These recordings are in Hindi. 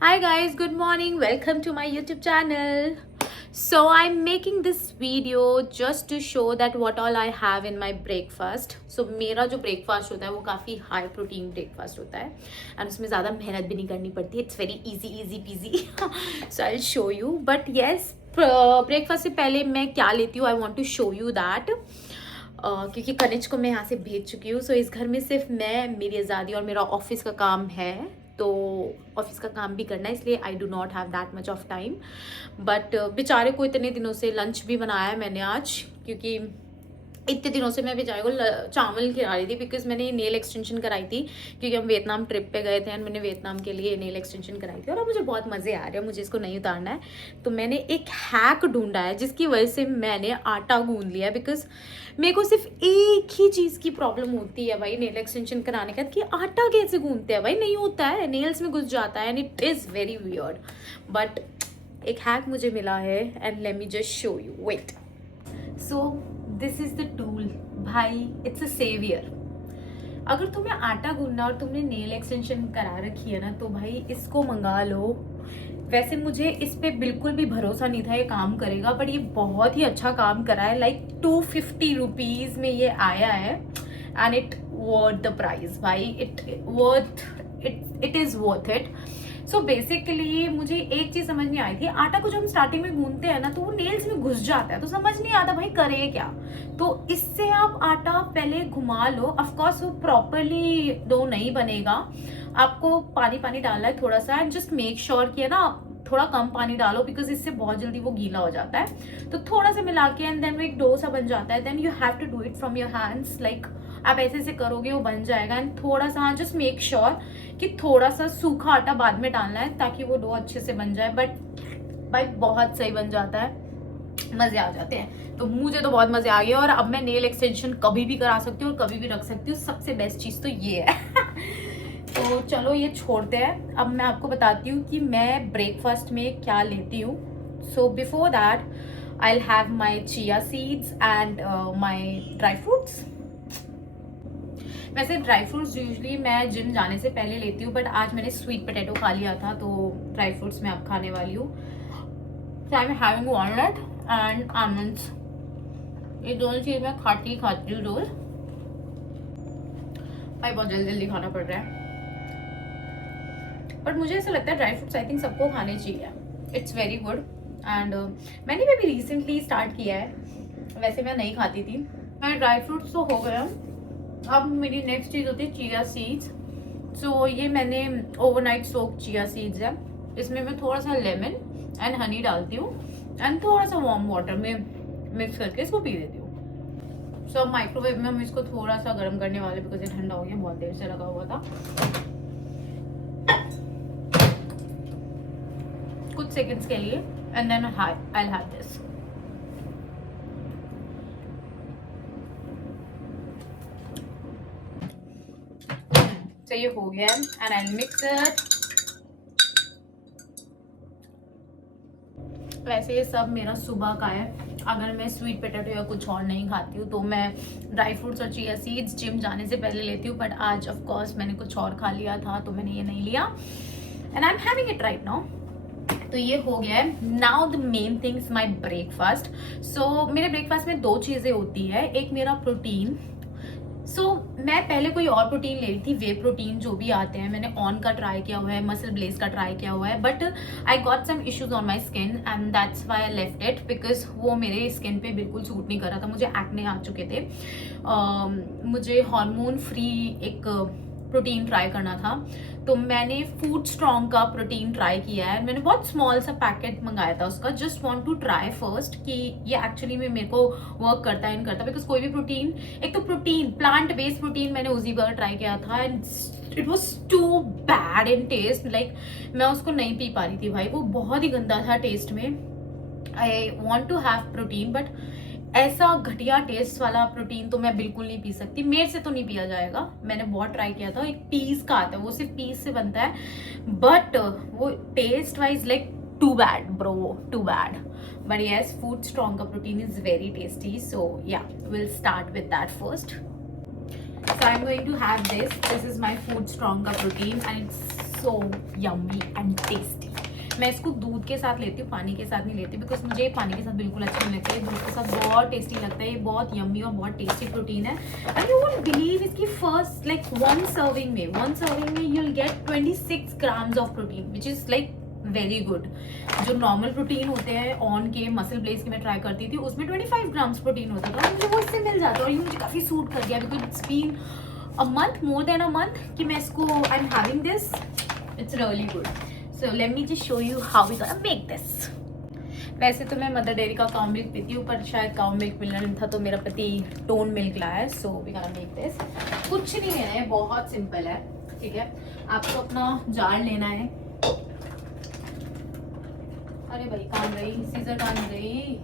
Hi guys, good morning. Welcome to my YouTube channel. So I'm making this video just to show that what all I have in my breakfast. So मेरा जो breakfast होता है वो काफ़ी high protein breakfast होता है and उसमें ज़्यादा मेहनत भी नहीं करनी पड़ती. It's very easy peasy. So I'll show you. But yes, breakfast से पहले मैं क्या लेती हूँ I want to show you that. क्योंकि कनिज को मैं यहाँ से भेज चुकी हूँ. सो इस घर में सिर्फ मैं, मेरी आज़ादी और मेरा ऑफिस का काम है. तो ऑफिस का काम भी करना है, इसलिए I do not have that much of time. But बेचारे को इतने दिनों से लंच भी बनाया है मैंने आज, क्योंकि इतने दिनों से मैं बेचारे को चावल खिला रही थी. बिकॉज मैंने नेल एक्सटेंशन कराई थी, क्योंकि हम वियतनाम ट्रिप पे गए थे एंड मैंने वियतनाम के लिए नेल एक्सटेंशन कराई थी और अब मुझे बहुत मज़े आ रहे हैं. मुझे इसको नहीं उतारना है, तो मैंने एक हैक ढूंढा है जिसकी वजह से मैंने आटा गूंद लिया. बिकॉज मेरे को सिर्फ एक ही चीज़ की प्रॉब्लम होती है भाई नेल एक्सटेंशन कराने का, कि आटा कैसे गूंदते हैं भाई. नहीं होता है, नेल्स में घुस जाता है and it is very weird. But एक हैक मुझे मिला है and let me just show you. Wait. So this is the tool भाई, इट्स अ सेवियर. अगर तुम्हें आटा गूंदना और तुमने नेल एक्सटेंशन करा रखी है ना, तो भाई इसको मंगा लो. वैसे मुझे इस पे बिल्कुल भी भरोसा नहीं था ये काम करेगा, बट ये बहुत ही अच्छा काम करा है. लाइक 250 रुपीज़ में ये आया है and it worth the price भाई. It is worth it. So basically मुझे एक चीज समझ नहीं आई थी. आटा को जब हम स्टार्टिंग में गूंदते हैं ना, तो वो नेल्स में घुस जाता है, तो समझ नहीं आता भाई करे क्या. तो इससे आप आटा पहले घुमा लो. ऑफकोर्स वो प्रॉपरली डो नहीं बनेगा, आपको पानी पानी डालना है थोड़ा सा. एंड जस्ट मेक श्योर कि है ना थोड़ा कम पानी डालो, बिकॉज इससे बहुत जल्दी वो गीला हो जाता है. तो थोड़ा सा मिला के एंड देन वो एक डो सा बन जाता है. Then you have to do it from your hands. Like आप ऐसे ऐसे करोगे वो बन जाएगा. एंड थोड़ा सा जस्ट मेक श्योर कि थोड़ा सा सूखा आटा बाद में डालना है, ताकि वो डो अच्छे से बन जाए. बट भाई बहुत सही बन जाता है, मजे आ जाते हैं. तो मुझे तो बहुत मजे आ गए और अब मैं नेल एक्सटेंशन कभी भी करा सकती हूँ और कभी भी रख सकती हूँ. सबसे बेस्ट चीज तो ये है. तो चलो ये छोड़ते हैं. अब मैं आपको बताती हूँ कि मैं ब्रेकफास्ट में क्या लेती हूँ. So before that I will have my chia seeds and my dry fruits. वैसे ड्राई फ्रूट्स यूजली मैं जिम जाने से पहले लेती हूँ, बट आज मैंने स्वीट पोटैटो खा लिया था, तो ड्राई फ्रूट्स मैं अब खाने वाली हूँ. So I am having walnut and almonds. ये दोनों चीज़ मैं खाती हूँ रोज. भाई बहुत जल्दी जल्दी खाना पड़ रहा है, बट मुझे ऐसा लगता है ड्राई फ्रूट्स आई थिंक सबको खाने चाहिए. It's very good. एंड मैंने भी अभी रिसेंटली स्टार्ट किया है. वैसे मैं नहीं खाती थी. मैं ड्राई फ्रूट्स तो हो गया. अब मेरी नेक्स्ट चीज़ होती है चिया सीड्स. सो ये मैंने ओवरनाइट सोक चिया सीड्स है. इसमें मैं थोड़ा सा लेमन एंड हनी डालती हूँ एंड थोड़ा सा वार्म वाटर में मिक्स करके इसको पी देती हूँ. सो अब माइक्रोवेव में हम इसको थोड़ा सा गर्म करने वाले, बिकॉज ये ठंडा हो गया, बहुत देर से लगा हुआ था. कुछ सेकंड्स के लिए and then I will have this. तो ये हो गया एंड आई मिक्स इट. वैसे ये सब मेरा सुबह का है. अगर मैं स्वीट पोटैटो या कुछ और नहीं खाती हूँ तो मैं ड्राई फ्रूट्स और चिया सीड्स जिम जाने से पहले लेती हूँ. बट आज ऑफ कोर्स मैंने कुछ और खा लिया था, तो मैंने ये नहीं लिया and I am having it right now. तो ये हो गया है. Now the main things my breakfast. सो मेरे ब्रेकफास्ट में दो चीज़ें होती है. एक मेरा प्रोटीन. सो मैं पहले कोई और प्रोटीन ले रही थी, वे प्रोटीन जो भी आते हैं. मैंने ऑन का ट्राई किया हुआ है, मसल ब्लेस का ट्राई किया हुआ है, but I got some issues on my skin and that's why I left it. Because वो मेरे स्किन पे बिल्कुल सूट नहीं कर रहा था. मुझे एक्ने आ चुके थे. मुझे हार्मोन फ्री एक प्रोटीन ट्राई करना था. तो मैंने फूड स्ट्रॉन्ग का प्रोटीन ट्राई किया है. मैंने बहुत स्मॉल सा पैकेट मंगाया था उसका. Just want to try first कि ये एक्चुअली में मेरे को वर्क करता है नहीं करता. बिकॉज कोई भी प्रोटीन, एक तो प्रोटीन प्लांट बेस्ड प्रोटीन मैंने उसी पर ट्राई किया था and it was too bad in taste. Like मैं उसको नहीं पी पा रही थी भाई, वो बहुत ही गंदा था टेस्ट में. I want to have protein, but ऐसा घटिया टेस्ट वाला प्रोटीन तो मैं बिल्कुल नहीं पी सकती. मेरे से तो नहीं पिया जाएगा. मैंने बहुत ट्राई किया था. एक पीस का आता है, वो सिर्फ पीस से बनता है, बट वो taste wise like too bad bro, too bad. But yes, food strong का protein is very tasty. So ya, will start with that first. So I'm going to have this. This is my food stronger protein and it's so yummy and tasty. मैं इसको दूध के साथ लेती हूँ, पानी के साथ नहीं लेती, बिकॉज मुझे पानी के साथ बिल्कुल अच्छा नहीं लगता है। दूध के साथ बहुत टेस्टी लगता है। ये बहुत यम्मी और बहुत टेस्टी प्रोटीन है। एंड यू वोंट बिलीव, इसकी फर्स्ट लाइक वन सर्विंग में you will gate 26 grams of protein, which is like very good. जो नॉर्मल प्रोटीन होते हैं ऑन के मसल ब्लेज के मैं ट्राई करती थी, उसमें 25 ग्राम्स प्रोटीन होता था, मुझे वो इससे मिल जाता है। और ये मुझे काफ़ी सूट कर दिया, because it's been a month, more than a month कि मैं इसको I am having this. It's really good. So let me just show you how we gonna make this. वैसे तो मैं मदर डेयरी का काउ मिल्क पीती हूँ, पर शायद काउ मिल्क मिलना नहीं था, तो मेरा पति टोन मिल्क लाया है। So we gonna make this. कुछ नहीं लेना है, बहुत सिंपल है, ठीक है। आपको अपना जार लेना है। अरे भाई कहाँ गई सीजर, कहाँ गई?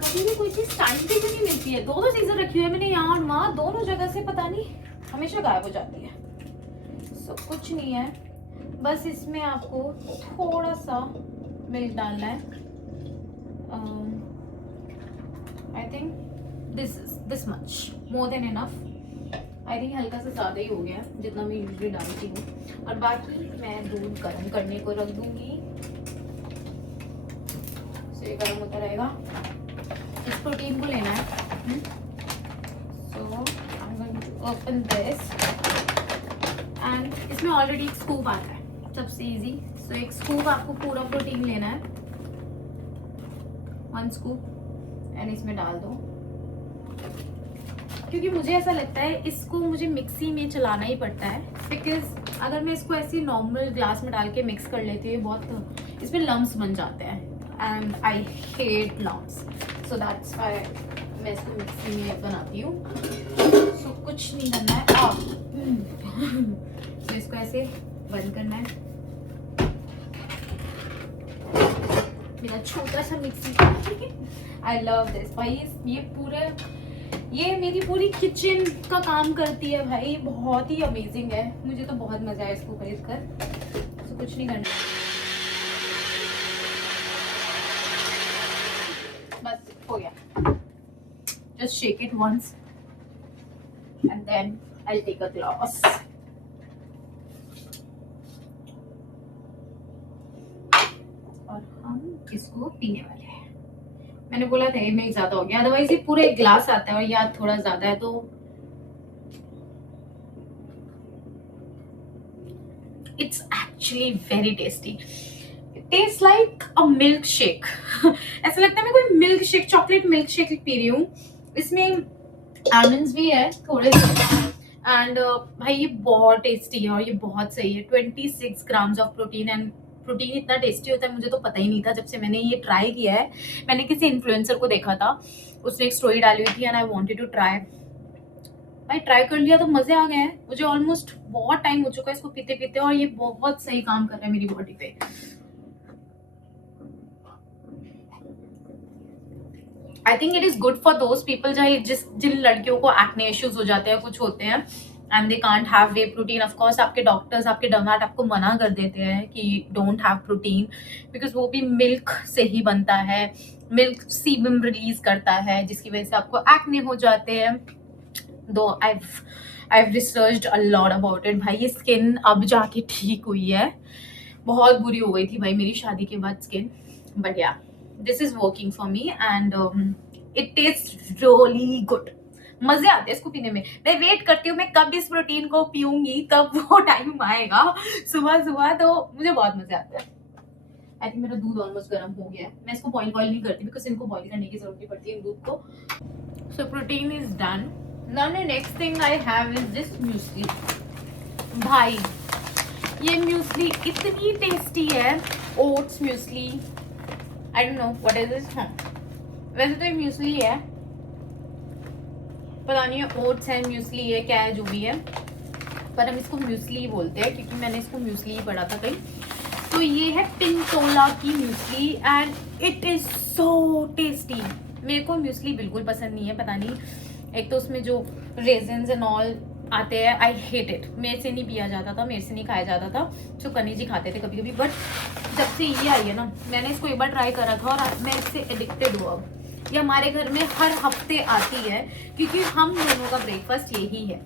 कभी भी कोई चीज टाइम पे क्यों नहीं मिलती है? दो सीजर रखी हुई है मैंने यहाँ और वहाँ, दोनों जगह से पता नहीं हमेशा गायब हो जाती है। सो कुछ नहीं है, बस इसमें आपको थोड़ा सा मिल्क डालना है। I think this much, more than enough. I think हल्का सा ज़्यादा ही हो गया जितना मैं यूजली डालती हूँ। और बाकी मैं दूध गर्म करने को रख दूंगी। ये गर्म होता रहेगा। इस प्रोटीन को लेना है। So I am going to open this and इसमें ऑलरेडी एक स्कूप आता है, सबसे इजी। सो एक स्कूप आपको पूरा प्रोटीन लेना है, 1 स्कूप, एंड इसमें डाल दो। क्योंकि मुझे ऐसा लगता है इसको मुझे मिक्सी में चलाना ही पड़ता है, बिकॉज अगर मैं इसको ऐसी नॉर्मल ग्लास में डाल के मिक्स कर लेती हूँ, बहुत इसमें लम्स बन जाते हैं and I hate lumps, so that's why मैं इसको मिक्सी में बनाती हूँ। so कुछ नहीं करना है so इसको ऐसे बंद करना है। मेरा छोटा सा मिक्सी, I love this भाई। ये मेरी पूरी किचन का काम करती है भाई, बहुत ही अमेजिंग है। मुझे तो बहुत मजा आया इसको खरीद कर। so कुछ नहीं करना है, बस हो गया। Just shake it once and then I'll take a glass. और हम इसको पीने वाले हैं। मैंने बोला था ये मिल्क ज्यादा हो गया, अदरवाइज ये पूरा एक ग्लास आता है और यार थोड़ा ज्यादा है, तो it's actually very tasty. Taste like a milk shake. ऐसा लगता है मैं कोई milk shake, chocolate milk shake P रही हूँ। इसमें आलमंड्स भी है थोड़े से, एंड भाई ये बहुत टेस्टी है और ये बहुत सही है। 26 grams of protein, and protein इतना टेस्टी होता है मुझे तो पता ही नहीं था जब से मैंने ये ट्राई किया है। मैंने किसी इन्फ्लुएंसर को देखा था, उसने एक स्टोरी डाली हुई थी and I wanted to try. भाई ट्राई कर लिया तो मजे आ गए हैं। मुझे ऑलमोस्ट बहुत टाइम हो चुका है इसको पीते पीते, और ये बहुत सही काम कर रहा है मेरी बॉडी पे। I think it is good for those people जिन लड़कियों को एक्ने इश्यूज हो जाते हैं, कुछ होते हैं, and they can't have way protein. Of course आपके डॉक्टर्स, आपके डर्मेट आपको मना कर देते हैं कि डोंट हैव प्रोटीन, बिकॉज वो भी मिल्क से ही बनता है। मिल्क सीबम रिलीज करता है, जिसकी वजह से आपको एक्ने हो जाते हैं। दो I've researched a lot about it। भाई ये स्किन अब जाके ठीक हुई है, बहुत बुरी हो गई थी भाई मेरी शादी के बाद स्किन, बट या this is working for me and it taste really good. मजे आते हैं इसको पीने में। मैं वेट करती हूँ मैं कब इस प्रोटीन को पीऊंगी, तब वो टाइम आएगा सुबह सुबह, तो मुझे बहुत मजे आते हैं। आई थिंक मेरा दूध ऑलमोस्ट गर्म हो गया है। मैं इसको बॉइल नहीं करती, बिकॉज इनको बॉइल करने की जरूरत नहीं पड़ती है दूध को। So protein is done. Now the next thing I have is this muesli। भाई ये म्यूसली इतनी टेस्टी है, oats muesli, I don't know what is this. हाँ वैसे तो ये म्यूसली है, पता नहीं है ओट्स है म्यूसली है क्या है जो भी है, पर हम इसको म्यूसली बोलते हैं क्योंकि मैंने इसको म्यूसली ही पढ़ा था कहीं। तो ये है पिंटोला की muesli and it is so tasty. मेरे को म्यूसली बिल्कुल पसंद नहीं है, पता नहीं, एक तो उसमें जो रेजन्स एंड ऑल आते हैं, आई हेट इट। मेरे से नहीं पिया जाता था, मेरे से नहीं खाया जाता था, तो कनी जी खाते थे कभी कभी, बट जब से ये आई है ना, मैंने इसको एक बार ट्राई करा था और मैं इससे एडिक्टेड हुआ। ये हमारे घर में हर हफ्ते आती है क्योंकि हम दोनों का ब्रेकफास्ट यही है।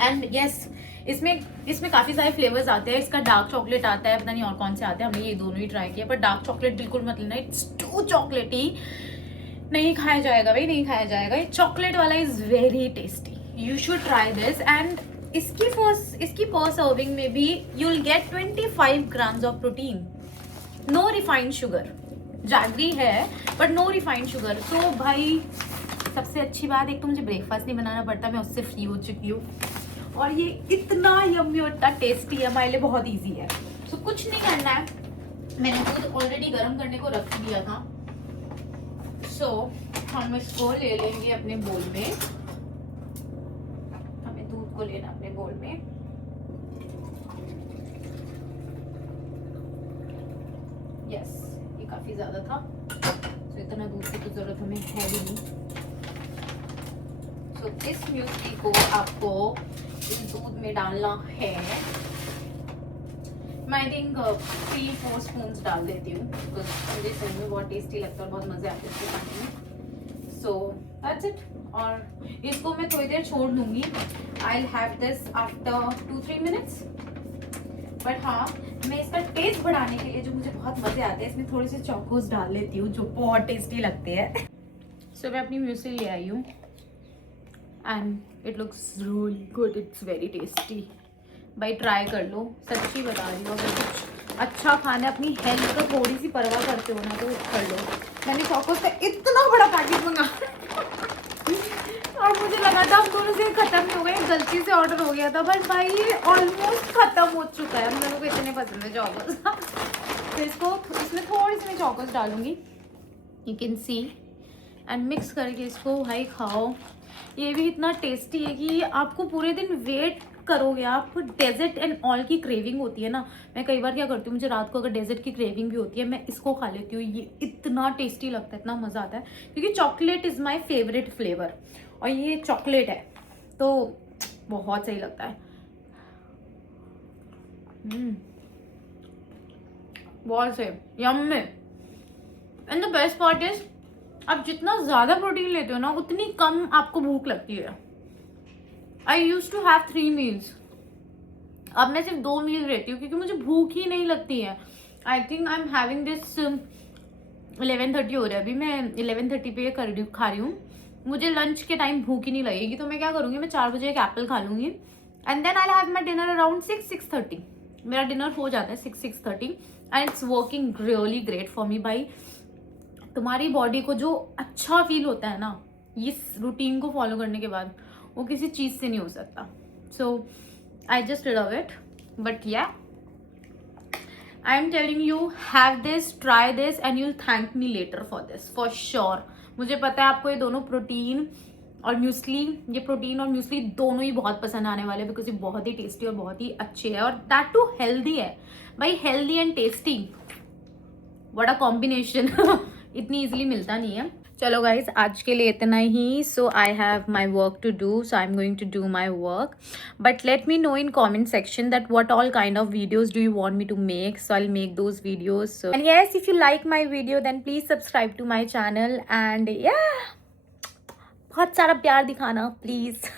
एंड यस इसमें काफ़ी सारे फ्लेवर्स आते हैं। इसका डार्क चॉकलेट आता है, पता नहीं और कौन से आते हैं, हमने ये दोनों ही ट्राई किया। पर डार्क चॉकलेट बिल्कुल मत लेना, इट्स टू चॉकलेटी, नहीं खाया जाएगा भाई, नहीं खाया जाएगा। ये चॉकलेट वाला is very tasty, you should try this. And इसकी पर सर्विंग में भी you will get 25 grams of protein, no refined sugar. Jaggery है बट नो रिफाइंड शुगर। तो भाई सबसे अच्छी बात, एक तो मुझे ब्रेकफास्ट नहीं बनाना पड़ता, मैं उससे फ्री हो चुकी हूँ। और ये इतना यम्मी और इतना टेस्टी है, हमारे लिए बहुत इजी है। तो कुछ नहीं करना है, मैंने दूध ऑलरेडी गर्म करने को रख दिया था। सो हम इसको ले लेंगे अपने बोल में, हमें दूध को लेना अपने बोल में। यस, ये काफी ज्यादा था, तो इतना दूध की तो जरूरत हमें है भी नहीं। तो इस म्यूसली को आपको इस दूध में डालना है। मैं आई थिंक 3-4 स्पून डाल देती हूँ, मुझे सही में बहुत टेस्टी लगता है और बहुत मजे आते हैं इसके खाने में। So that's it. और इसको मैं थोड़ी देर छोड़ दूंगी। आई will have this after 2-3 minutes. But हाँ, मैं इसका टेस्ट बढ़ाने के लिए, जो मुझे बहुत मजे आते हैं, इसमें थोड़े से चॉकोस डाल लेती हूँ, जो बहुत टेस्टी लगते हैं। सो मैं अपनी म्यूसली ले आई हूँ and it looks really good, it's very tasty. भाई ट्राई कर लो, सच्ची बता रही हूँ। अगर कुछ अच्छा खाना, अपनी हेल्थ का थोड़ी सी परवाह करते हो ना, तो कर लो। मैंने चॉकोस का इतना बड़ा पैकेट मंगाया और मुझे लगा था हम दोनों से खत्म नहीं हो गए, गलती से ऑर्डर हो गया था, बट भाई ये ऑलमोस्ट खत्म हो चुका है। हम दोनों को इतने पसंद है चॉकोस। तो इसको इसमें थोड़ी सी मैं चॉकोस डालूंगी, you can see, and mix करके इसको भाई खाओ। ये भी इतना टेस्टी है कि आपको पूरे दिन वेट करोगे आप। डेजर्ट एंड ऑल की क्रेविंग होती है ना, मैं कई बार क्या करती हूँ, मुझे रात को अगर डेजर्ट की क्रेविंग भी होती है, मैं इसको खा लेती हूँ। ये इतना टेस्टी लगता है, इतना मज़ा आता है, क्योंकि chocolate is my favourite flavour और ये चॉकलेट है तो बहुत सही लगता है। बहुत सही, yummy. And the best part is, आप जितना ज़्यादा प्रोटीन लेते हो ना, उतनी कम आपको भूख लगती है। आई यूज टू हैव 3 मील्स, अब मैं सिर्फ 2 मील लेती हूँ, क्योंकि मुझे भूख ही नहीं लगती है। I think I am having this 11:30 हो रहा है अभी, मैं 11:30 पे खा रही हूँ। मुझे लंच के टाइम भूख ही नहीं लगेगी, तो मैं क्या करूँगी, मैं 4 बजे एक एप्पल खा लूँगी and then I have my dinner around 6-6:30। मेरा डिनर हो जाता है 6-6:30 and it's working really great for me. भाई तुम्हारी बॉडी को जो अच्छा फील होता है ना, इस रूटीन को फॉलो करने के बाद, वो किसी चीज़ से नहीं हो सकता। So I just love it. But ya, I am telling you, have this, try this and you'll thank me later for this, for sure. मुझे पता है आपको ये दोनों प्रोटीन और म्यूसली, ये प्रोटीन और म्यूसली दोनों ही बहुत पसंद आने वाले हैं, बिकॉज ये बहुत ही टेस्टी और बहुत ही अच्छे है, और दैट टू हेल्दी है। भाई healthy and tasty, what a combination. इतनी इजीली मिलता नहीं है। चलो गाइज, आज के लिए इतना ही। So I have my work to do, so I am going to do my work, but let me know in comment section that what all kind of videos do you want me to make, so I'll make those videos. So, and yes, if you like my video then please subscribe to my channel, and yeah, बहुत सारा प्यार दिखाना प्लीज।